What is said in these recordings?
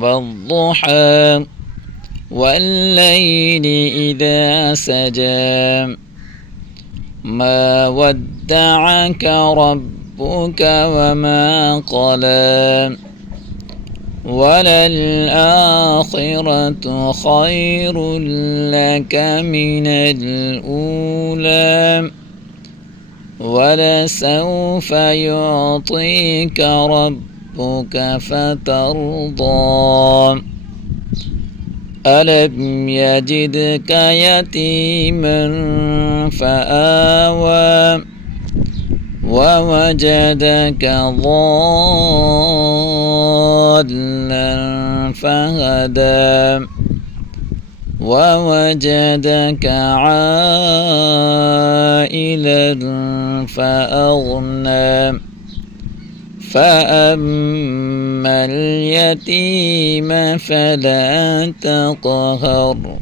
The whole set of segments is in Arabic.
والضحى والليل إذا سجى ما ودعك ربك وما قلى وللآخرة خير لك من الأولى ولسوف يعطيك ربك فترضى ألم يجدك يتيما فآوى ووجدك ضالا فهدى ووجدك عائلا فأغنى فأما اليتيم فلا تقهر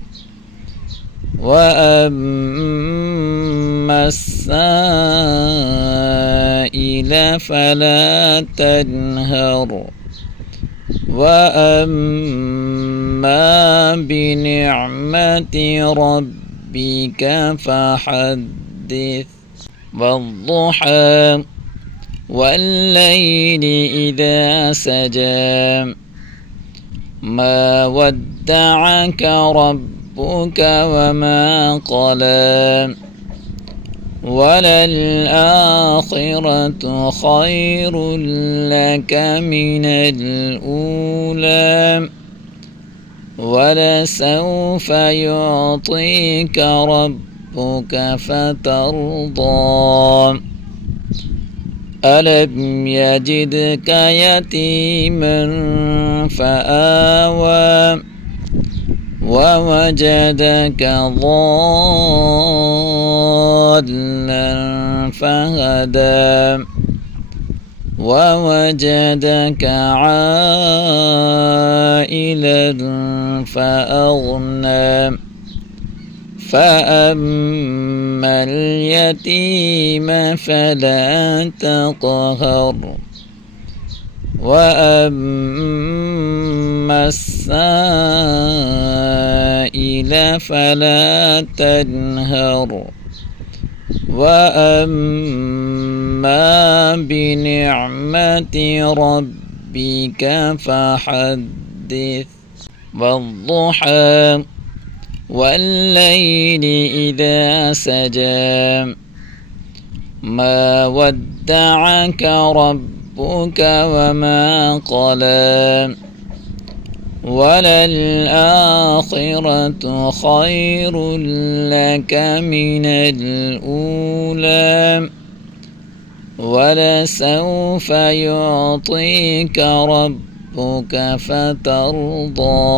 وأما السائل فلا تنهر وأما بنعمة ربك فحدث والضحى والليل إذا سجى ما ودعك ربك وما قلى وللآخرة خير لك من الأولى ولسوف يعطيك ربك فترضى ألم يجدك يتيما فآوى ووجدك ضالا فهدى ووجدك عائلا فأغنى فأما اليتيم فلا تقهر وأما السائل فلا تنهر وأما بنعمة ربك فحدث والضحى والليل إذا سجى ما ودعك ربك وما قلى وللآخرة خير لك من الأولى ولسوف يعطيك ربك فترضى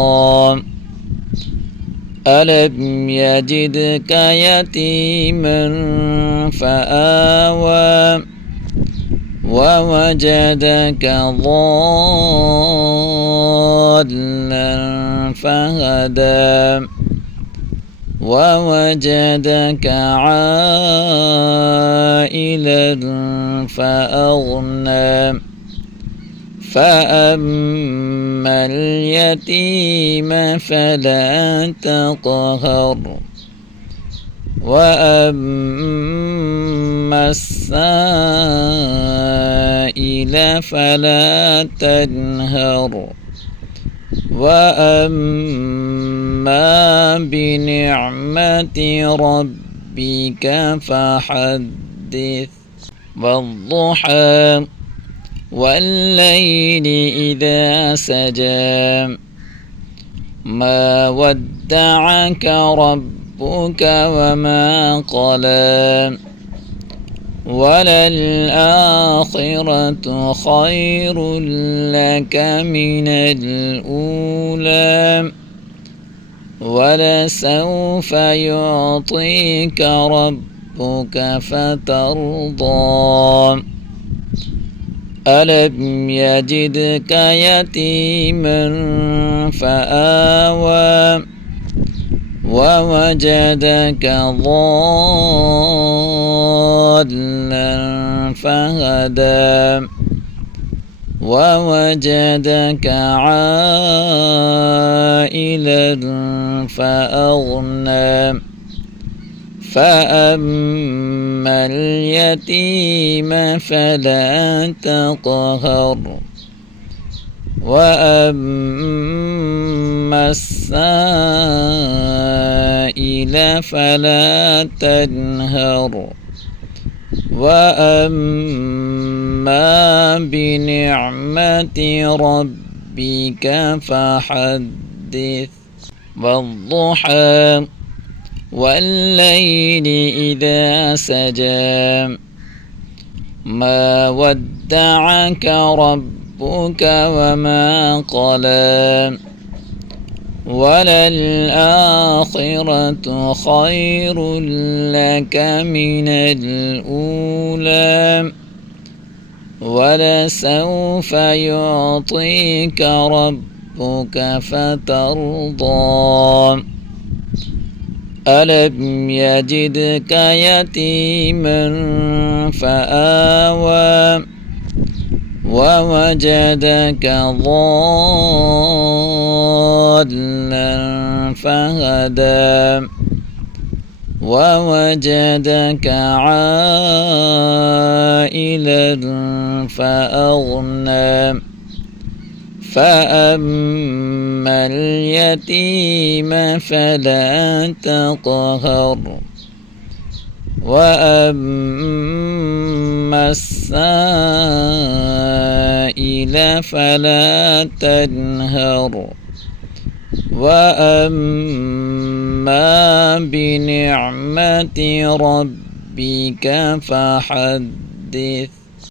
ألم يجدك يتيما فآوى ووجدك ضالا فهدى ووجدك عائلا فأغنى فأما اليتيم فلا تقهر وأما السائل فلا تنهر وأما بنعمة ربك فحدث والضحى والليل إذا سجى ما ودعك ربك وما قلى وللآخرة خير لك من الأولى ولسوف يعطيك ربك فترضى ألم يجدك يتيما فآوى ووجدك ضالا فهدى ووجدك عائلا فأما اليتيم فلا تقهر وأما السائل فلا تنهر وأما بنعمة ربك فحدث والضحى والليل إذا سجى ما ودعك ربك وما قلى وللآخرة خير لك من الأولى ولسوف يعطيك ربك فترضى ألم يجدك يتيما فآوى ووجدك ضالا فهدى ووجدك عائلا فأغنى فأما اليتيم فلا تقهر وأما السائل فلا تنهر وأما بنعمة ربك فحدث